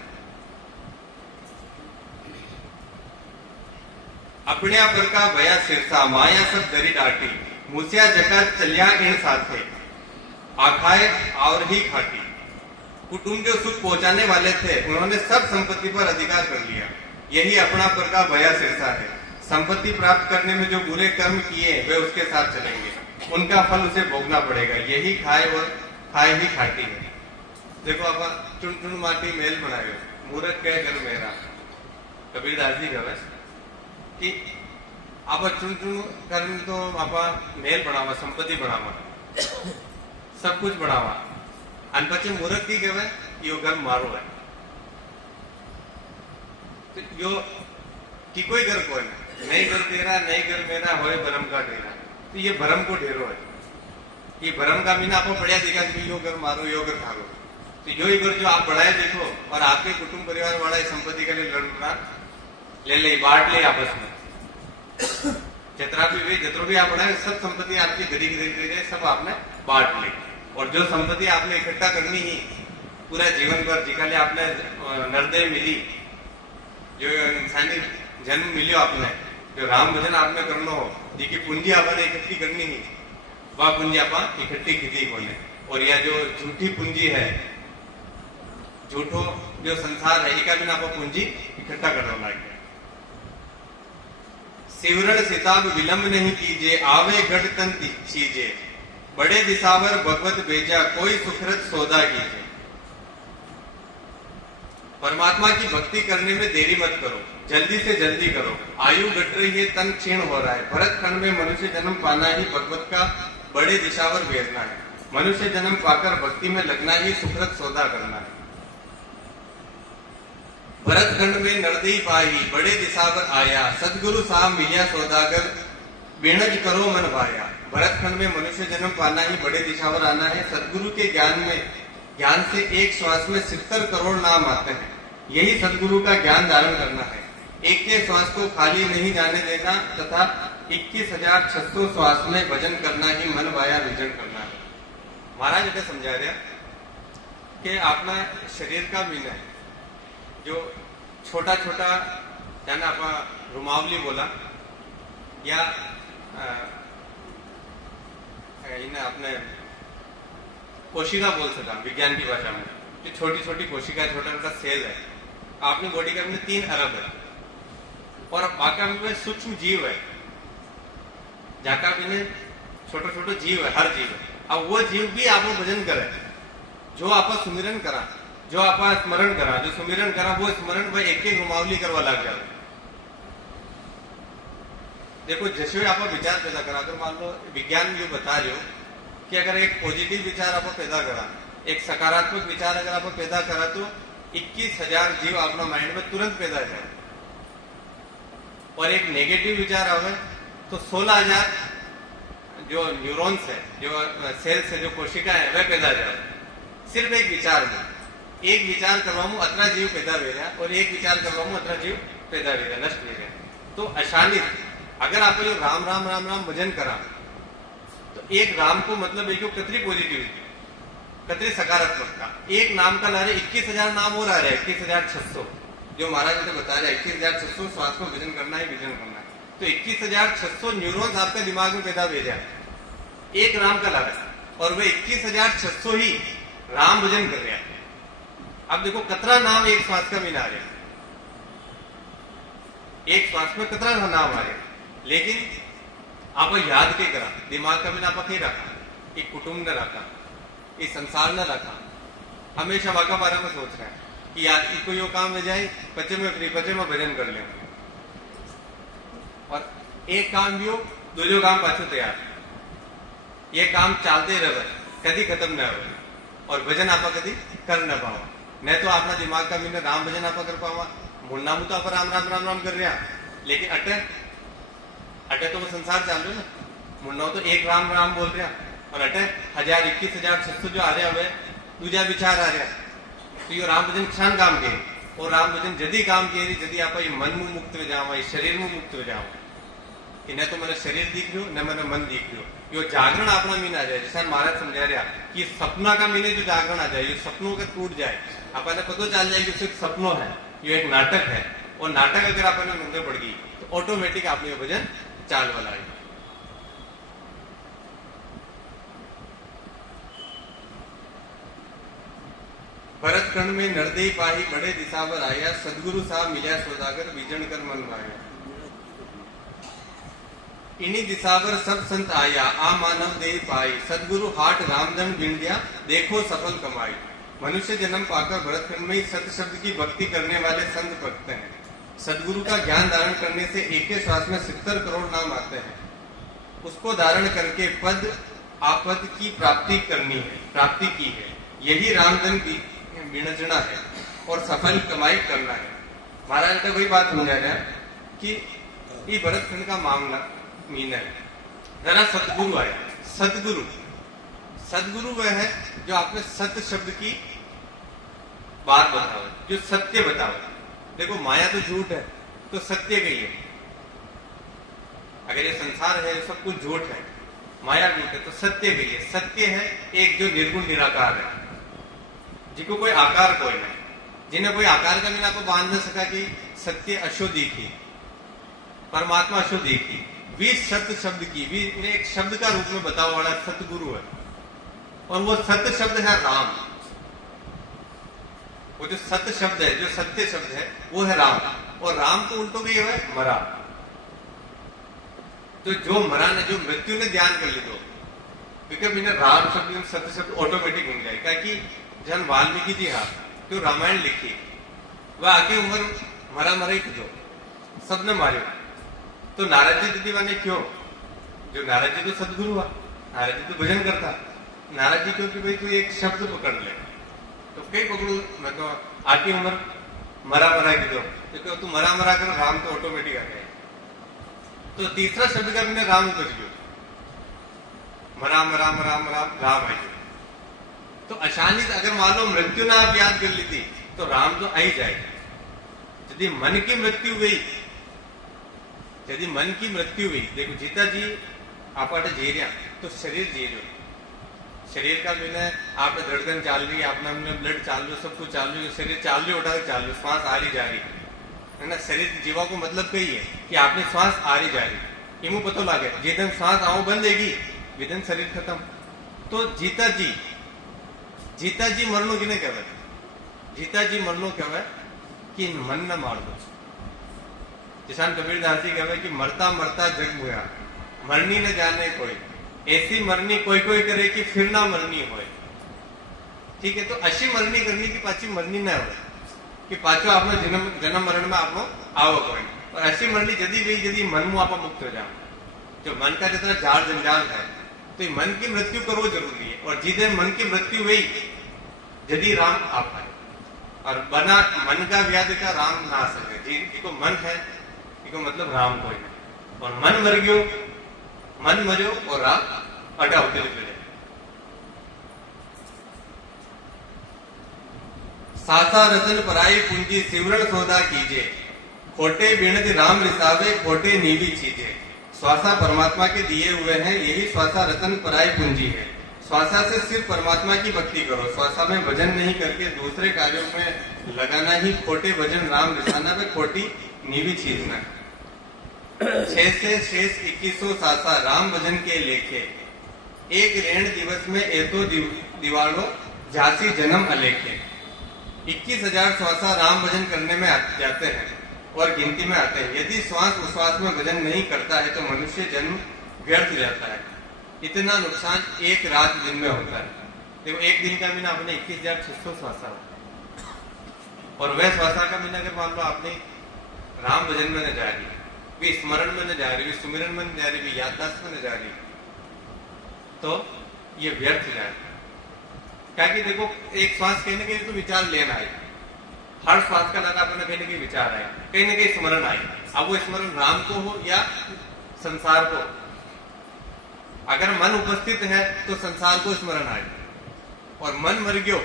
अपने पर का भया सिरसा, माया सब दरी डाटी, मूसिया जका चलिया इन साथे, आखाए और ही खाटी। कुटुंब जो सुख पहुंचाने वाले थे, उन्होंने सब संपत्ति पर अधिकार कर लिया। यही अपना पर का भया सिरसा है। संपत्ति प्राप्त करने में जो बुरे कर्म किए वे उसके साथ चलेंगे, उनका फल उसे भोगना पड़ेगा। यही खाए और खाए ही खाटी है। देखो आप चुन चुन माटी मेल बनाए, मूर्ख कह घर मेरा, कबीरदास जी कहे कि आप चुन चुन कर्म तो आप मेल बढ़ावा, संपत्ति बढ़ावा, सब कुछ बढ़ावा, અને પછી મૂર્ખ की કહેવાય यो घर मारो है, तो यो की कोई घर कोई नहीं घर तेरा नहीं घर मेरा होए भरम का डेरा। तो ये भरम को ढेरो है, ये भरम का मीना आपको बढ़िया दिखा कि यो घर मारो यो घर खारो। तो यो ही घर जो आप बढ़ाए देखो, और आपके कुटुंब परिवार वाला इस संपत्ति के लिए लड़ ले बांट ले आपस में, जितना भी जितना भी आप बढ़ाए सब संपत्ति आपकी घड़ी घड़ी सब आपने बांट ली। और जो संपत्ति आपने इकट्ठा करनी ही पूरा जीवन भर, जिका लिए आपने नरदेह मिली, जो इंसानी जन्म मिलो आपने, जो राम भजन आपने करना हो, जिकी पूंजी आपने इकट्ठी करनी ही, वह पूंजी आप इकट्ठी की कोने। और यह जो झूठी पूंजी है, झूठो जो संसार है, इसका भी आप पूंजी इकट्ठा करना लगे। सिवरण सिताब विलंब नहीं कीजिए, आवे गढ़ तन चीजे, बड़े दिसावर भगवत भेजा, कोई सुखरत सौदा कीजिए। परमात्मा की भक्ति करने में देरी मत करो, जल्दी से जल्दी करो। आयु घट रही है, तन क्षीण हो रहा है। भरत खंड में मनुष्य जन्म पाना ही भगवत का बड़े दिशावर भेजना है। मनुष्य जन्म पाकर भक्ति में लगना ही सुखरत सौदा करना है। भरत खंड में नरदेही पाई, बड़े दिशावर आया, सदगुरु साहब मिलिया सौदागर, बेणज करो मन भाया। भरत खंड में मनुष्य जन्म पाना ही बड़े दिशावर आना है। सदगुरु के ज्ञान से एक श्वास में 70 करोड़ नाम आते हैं। यही सदगुरु का ज्ञान धारण करना है। एक के श्वास को खाली नहीं जाने देना तथा 21,600 श्वास में भजन करना ही मन वाया विजन करना है। महाराज ने समझा रहा कि अपना शरीर का मीन है, जो छोटा छोटा जाना आप रुमावली बोला या इन्हें अपने कोशिका बोल सका विज्ञान की भाषा में, जो छोटी छोटी कोशिका, छोटा छोटा सेल है। आपने बॉडी के अपने 3 अरब है, और बाका में सूक्ष्म जीव है, जाका भी छोटे छोटे जीव है, हर जीव है। अब वो जीव भी आप भजन करे, जो आप सुमिरन करा, जो आप स्मरण करा, जो सुमिरन करा, वो स्मरण भाई एक एक रुमावली करवा लग जाए। देखो जैसे आप विचार पैदा करा, तो मान लो विज्ञान ये बता रहे हो कि अगर एक पॉजिटिव विचार आप पैदा करा, एक सकारात्मक विचार अगर आप पैदा करा, तो 21,000 जीव अपना माइंड में तुरंत पैदा जाए। और एक नेगेटिव विचार आवे तो 16,000 जो न्यूरॉन्स है, जो सेल्स है, जो कोशिका है, वह पैदा जाए। सिर्फ एक विचार में, एक विचार करवाऊं अतरा जीव पैदा हो रहा, और एक विचार करवाऊं अतरा जीव पैदा हो रहा, नष्ट हो रहा। तो आसानी अगर आप जो राम राम राम राम भजन करा, तो एक राम को मतलब एक कतरी पॉजिटिविटी, कतरी सकारात्मकता। एक नाम का ला रहे 21,000 नाम और आ रहे हैं, 21,600 जो महाराज ने बता रहे 21,600 श्वास को भजन करना है, भजन करना है। तो 21,600 न्यूरॉन्स आपके दिमाग में पैदा भेजा एक राम का ला रहा है, और वे 21,600 ही राम भजन कर रहे हैं। अब देखो कतरा नाम एक श्वास का मिला रहे, एक श्वास में कितना नाम आ रहे, लेकिन आप याद के करा दिमाग का बिना आप कहीं रखा, एक कुटुंब ने रखा, ये संसार ने रखा, हमेशा वाका बारे में सोच रहे हैं कि यार इसको यो काम में जाए, पचे में भजन कर ले, और एक काम भी हो दूसरो काम पाछो तैयार, ये काम चलते रहे, कभी खत्म न हो, और भजन आप कभी कर न पाओ। नहीं तो अपना दिमाग का भी राम भजन आप कर पावा, मुन्ना मुता पर राम राम राम राम कर रहा, लेकिन अटे तो वो संसार चाल रहे ना, मुन्ना तो एक राम राम बोल रहा, और अटे 1000-21,600 जो आ रहे हुए दूजा विचार आ रहा, तो ये राम भजन क्षण काम के, और राम भजन जदी काम के जदी आप मन मुंह मुक्त हो जाओ, शरीर में मुक्त हो जाओ, कि न तो मैंने शरीर दिख रही हो न मैंने मन दिख रही हो, यो जागरण अपना मीन आ जाए। जैसा महाराज समझा रहा कि सपना का मीने जो जागरण आ जाए, ये सपनों का टूट जाए, अपन पता चल जाए कि सिर्फ सपनों है, ये एक नाटक है, और नाटक अगर अपन नंगे पड़ गई तो ऑटोमेटिक आपने भजन चाल वाला है। भरत खंड में नरदेई पाही बड़े दिशावर आया, सदगुरु साहब मिल्या सौदागर बीजन कर मन भाया। इन्हीं दिशावर सब संत आया, आ मानव देह पाई, सदगुरु हाट रामदन बिंदिया देखो सफल कमाई। मनुष्य जन्म पाकर भरतखंड में ही सत शब्द की भक्ति करने वाले संत भक्त हैं। सदगुरु का ज्ञान धारण करने से एक के श्वास में 70 करोड़ नाम आते हैं। उसको धारण करके पद आपद की प्राप्ति करनी है, प्राप्ति की है, यही रामधन की विनजना है और सफल कमाई करना है। महाराज ने वही बात समझा रहा कि ये भरतखंड का मामला मीन है। जरा सतगुरु आया, सदगुरु वह है जो आपने सत्य शब्द की बात बताओ, जो सत्य बताओ। देखो माया तो झूठ है, तो सत्य कही है। अगर ये संसार है सब कुछ झूठ है, माया झूठ है, तो सत्य कही है। सत्य है एक जो निर्गुण निराकार है, जिसको कोई आकार कोई नहीं, जिन्हें कोई आकार का बिना को बांध न सका कि सत्य अशुद्धि की, परमात्मा अशुद्धि की, वी सत्य शब्द की, वी एक शब्द का रूप में बताओ वाला सतगुरु है। और वो सत्य शब्द है राम। वो जो सत्य शब्द है, जो सत्य शब्द है, वो है राम। और राम को उल्टो भी है मरा। तो जो मरा ने, जो मृत्यु ने ध्यान कर ली, तो क्योंकि बिना राम शब्द सत्य शब्द ऑटोमेटिक बन जाए। कि जन वाल्मीकि जी हाँ जो रामायण लिखी, वह आगे उम्र मरा मरा ही जो सबने मारे। तो नारद जी दीवाने क्यों? जो नारद जी तो सदगुरु हुआ, नारद जी तो भजन करता। नारद जी क्यों कि भाई तू एक शब्द पकड़ ले, तो कई पकड़ू, मैं तो आकी उम्र मरा मरा की दो, क्योंकि तू मरा मरा कर राम तो ऑटोमेटिक आ गया। तो तीसरा शब्द का मैंने राम उपज गयो, मरा मरा मरा मरा राम आई। तो आसानी से अगर मान लो मृत्यु ना आप याद कर ली थी तो राम तो आई जाएगा। यदि मन की मृत्यु हुई, यदि मन की मृत्यु हुई, देखो जीता जी आप जी रहा तो शरीर जी रहे हो, शरीर का बिना आप धड़कन चाल रही है, अपना ब्लड चाल रही, सब कुछ चाल रही, शरीर चाल रही, उठा चाल रही, श्वास आ रही जा रही है ना। शरीर जीवा को मतलब कही है कि आपने श्वास आ रही जा रही, इमू पतो लगे जिदन श्वास आओ बंद देगी विदन शरीर खत्म। तो जीता जी मरनो किने कहवे? जीता जी मरनो कहवे कि मन न मार दो। किसान कबीरदास जी कहवे कि मरता मरता जग मुया, मरनी न जाने कोई, ऐसी मरनी कोई कोई करे कि फिर ना मरनी होए। ठीक है, तो अशी मरनी करनी की पाची मरनी ना हो कि पाचो आपने जन्म मरण में आपको आओ कोई। और अशी मरनी जदी गई जदी मन मुंह आप मुक्त हो जाओ। जो मन का जितना जाल जंजाल है, तो मन की मृत्यु करવો जरूरी है। और जिस दिन मन की मृत्यु हुई यदि राम आ पाए, और बना मन का व्याध का राम ना आ सके। जिसको मन है इसको मतलब राम कोई नहीं। और मन मर गयो, मन मरो और राम अटा होते निकले। सासा रतन पराई पूंजी सिवरण सौदा कीजे, खोटे बिणज राम रिसावे खोटे नीवी चीजे। श्वासा परमात्मा के दिए हुए हैं, यही श्वासा रतन पराई पूंजी है। श्वासा से सिर्फ परमात्मा की भक्ति करो, श्वासा में भजन नहीं करके दूसरे कार्यों में लगाना ही खोटे भजन राम रिसाना पे खोटी नीवी छीजना। 6 से शेष 2100 सासा राम भजन के लेखे, एक ऋण दिवस में एतो दिवालो झांसी जन्म अलेखे। 21,000 श्वासा राम भजन करने में जाते हैं, और गिनती में आते हैं। यदि श्वास उश्वास में भजन नहीं करता है तो मनुष्य जन्म व्यर्थ जाता है। इतना नुकसान एक रात दिन में होता है। देखो एक दिन का महीना आपने 21,600 श्वासा और वह श्वासा का महीना अगर मान लो आपने राम भजन में न जा रही, भी स्मरण में न जा रही, भी सुमिरन में न जा रही, भी याददाश्त में न जा रही, तो ये व्यर्थ जाएगा। क्या कि देखो एक श्वास कहने के लिए तो विचार लेना है, हर श्वास का लगा अपने कहने के विचार आए, कहीं ना कहीं स्मरण आए। अब वो स्मरण राम को हो या संसार को, अगर मन उपस्थित है तो संसार को स्मरण आए और मन मर गयो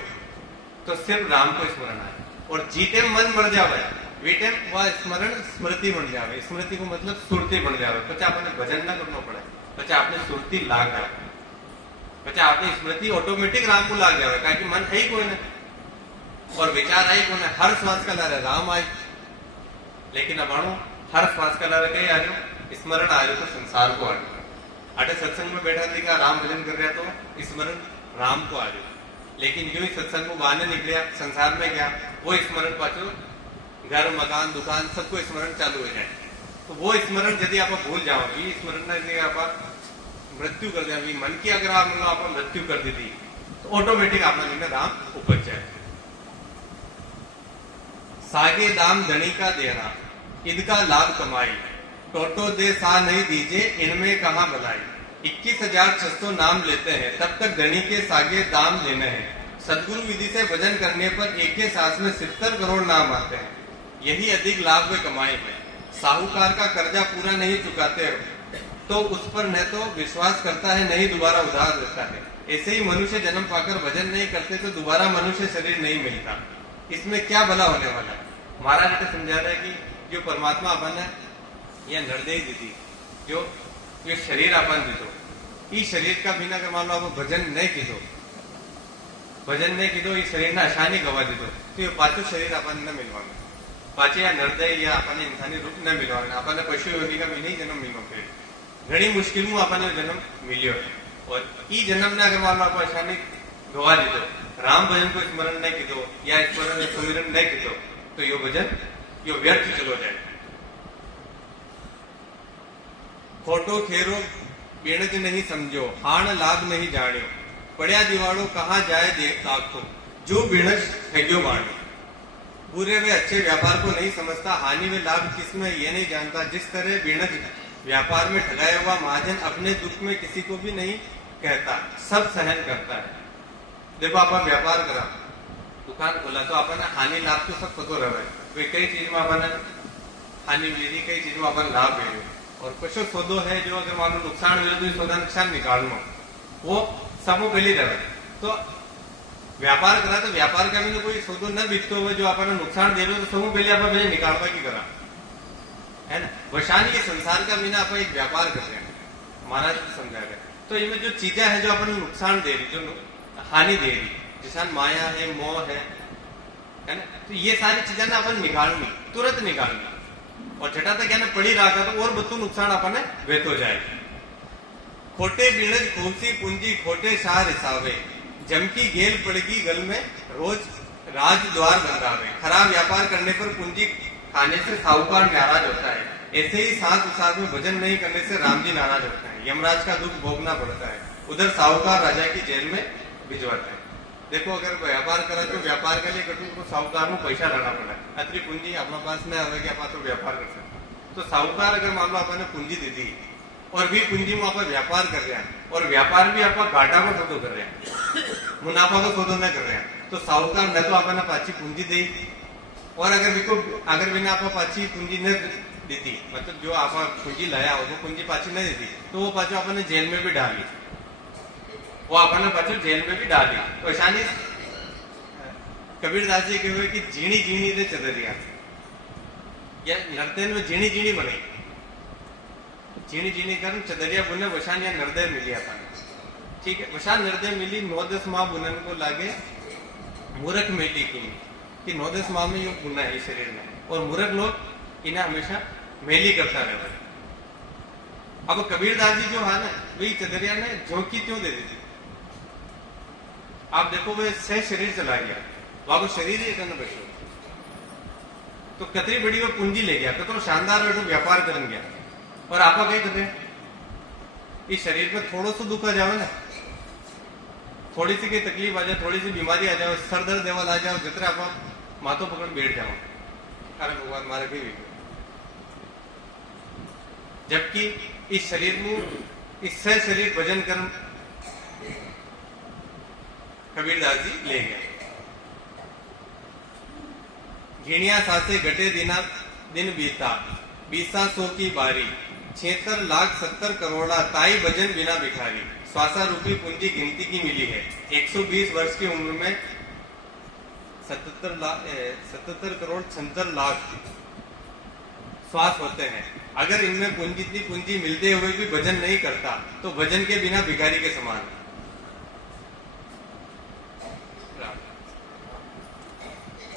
तो सिर्फ राम को स्मरण आए। और जीते मन मर जावे वीटे वह स्मरण स्मृति बन जावे। स्मृति को मतलब सुरती बन जावे। पचा आपने भजन ना करना पड़े, पचा आपने सुरती लाग जाए, पचा आपने स्मृति ऑटोमेटिक राम को लाग जावे, कारण मन है ही कोई नहीं और विचार आई कौन है। हर श्वास का लारे राम आए, लेकिन अब हर श्वास का लारे कहीं आ रहे स्मरण आ रहे तो संसार को आ रहे। अटे सत्संग में बैठा देखा राम भजन कर रहा तो स्मरण राम को आ रहे, लेकिन जो ही सत्संग को बहाने निकले संसार में गया वो स्मरण पाचो घर मकान दुकान सबको स्मरण चालू हो जाए। तो वो स्मरण यदि आप भूल जाओ, स्मरण यदि आप मृत्यु कर दे, मन की अगर आप मृत्यु कर दी थी तो ऑटोमेटिक आपने राम उपज जाए। सागे दाम धनी का देना इनका लाभ कमाई, टोटो दे सा नहीं दीजिए इनमें कहां भलाई। 21,600 नाम लेते हैं तब तक धनी के सागे दाम देने हैं। सदगुरु विधि से भजन करने पर एक ही सांस में 70 करोड़ नाम आते हैं, यही अधिक लाभ वे कमाए हैं। साहूकार का कर्जा पूरा नहीं चुकाते हो तो उस पर न तो विश्वास करता है नहीं दोबारा उधार देता है। ऐसे ही मनुष्य जन्म पाकर भजन नहीं करते तो दोबारा मनुष्य शरीर नहीं मिलता। इसमें क्या भला होने वाला है। महाराज ने समझा रहा है कि जो परमात्मा अपन है या निर्दयी दीदी जो ये शरीर अपन दीदो, इस शरीर का बिना अगर मान लो आप भजन नहीं कीधो, भजन नहीं कीधो, इस शरीर ने आसानी गवा दीदो तो ये पांचों शरीर अपन न मिलवाने, पाचे या निर्दय या अपन इंसानी रूप न मिलवाने, अपन पशु योनि का भी जन्म मिलो फिर घनी मुश्किल में अपन जन्म मिलियो और ई जन्म ने अगर मान लो आप आसानी गवा दीदो, राम भजन को स्मरण नहीं कीधो या स्मरण सुमिरन नहीं कीधो तो यो भजन यो व्यर्थ चलो जाए। खोटो खेरो बेणज नहीं समझो, हाण लाभ नहीं जानियो, पड़िया दिवाड़ो कहाँ जाए देखता को, जो बेणज ठग्यो बाणो। बुरे वे अच्छे व्यापार को नहीं समझता, हानि वे लाभ किसमें ये नहीं जानता। जिस तरह बेणज व्यापार में ठगाया हुआ महाजन अपने दुख में किसी को भी नहीं कहता, सब सहन करता है। देखो आप व्यापार करा, दुकान खोला तो अपन हानि लाभ तो सब पतो रहे, कई चीज में अपन हानि मिली, कई चीज में अपन लाभ मिले। और पशु सौदो है जो अगर मान लो नुकसान मिले तो सौदा नुकसान निकालना वो समूह पहली रहे। तो व्यापार करा तो व्यापार का भी कोई सौदो न बिकते हुए जो अपन नुकसान दे रहे हो तो समूह पहले आप निकालवा की करा है ना। वशानी ये संसार का बिना आप एक व्यापार कर रहे हैं, महाराज समझा रहे। तो इनमें जो चीजें हैं जो अपन नुकसान दे रही, जो हानि दे रही, जैसा माया है मोह है ना, तो ये सारी चीजें ना अपन निकालनी, तुरंत निकालनी। और छठा तक क्या पड़ी रहा था तो और बत्तू नुकसान अपन वेत हो जाए। खोटे बीणज खूबसी पूंजी खोटे शाह रिसावे, जमकी गेल पड़गी गल में रोज राज द्वार बंधावे। खराब व्यापार करने पर पूंजी खाने से साहूकार नाराज होता है, ऐसे ही साथ उसाथ में भजन नहीं करने से राम जी नाराज होता है, यमराज का दुख भोगना पड़ता है, उधर साहूकार राजा की जेल में भिजवाता है। देखो अगर व्यापार करा तो व्यापार के लिए कटू तो साहूकार में पैसा लाना पड़ा, अतरी पूंजी अपना पास न आवे कि आप तो व्यापार कर सकते। तो साहूकार अगर मान लो आपने पूंजी दी थी और भी पूंजी में आप व्यापार कर रहे हैं और व्यापार भी आप घाटा को सौदो कर रहे हैं, मुनाफा को सौदो न कर रहे हैं, तो साहूकार न तो आपने पाची पूंजी दी और अगर बिना आप पाची पूंजी न दी, मतलब जो आप पूंजी लाया हो वो पूंजी पाची न दी तो वो पाचो आपने जेल में भी डाली, वो आपने पाचो जेल में भी डाली। तो ऐसानी कबीरदास जी कहे कि जीणी जीणी दे चदरिया या नर्तन में जीणी जीणी बने, जीणी जीणी कर चदरिया बुने वशान या नर्दय मिली अपन, ठीक है। वशान नर्दय मिली 9-10 माह बुनन को लागे मूर्ख मेटी की 9-10 माह में ये बुना है शरीर में, और मूर्ख लोग इन्हें हमेशा मेली करता रहता है। अब कबीरदास जी जो है ना वही चदरिया ने झोंकी क्यों दे दी थी, आप देखो वे सह शरीर चला गया, वहां को शरीर ही करना बैठो तो कतरी बड़ी वो पूंजी ले गया, कतरो शानदार वेठो व्यापार करन गया, और आपा कई करे इस शरीर में थोड़ो सो दुख आ जावे ना, थोड़ी सी कोई तकलीफ आ जाए, थोड़ी सी बीमारी आ जाए, सर दर्द देवल आ जाए, जितने आप माथो पकड़ बैठ जाओ, अरे भगवान मारे भी। जबकि इस शरीर में इससे शरीर भजन कर्म कबीरदास जी ले गए। घिणिया सासे घटे दिन बीता 20 की बारी, 76,70 करोड़ा ताई भजन बिना भिखारी। श्वासा रूपी पूंजी गिनती की मिली है। 120 वर्ष की उम्र में 77 करोड़ 76 लाख श्वास होते हैं। अगर इनमें पूंजी मिलते हुए भी भजन नहीं करता तो भजन के बिना भिखारी के समान है।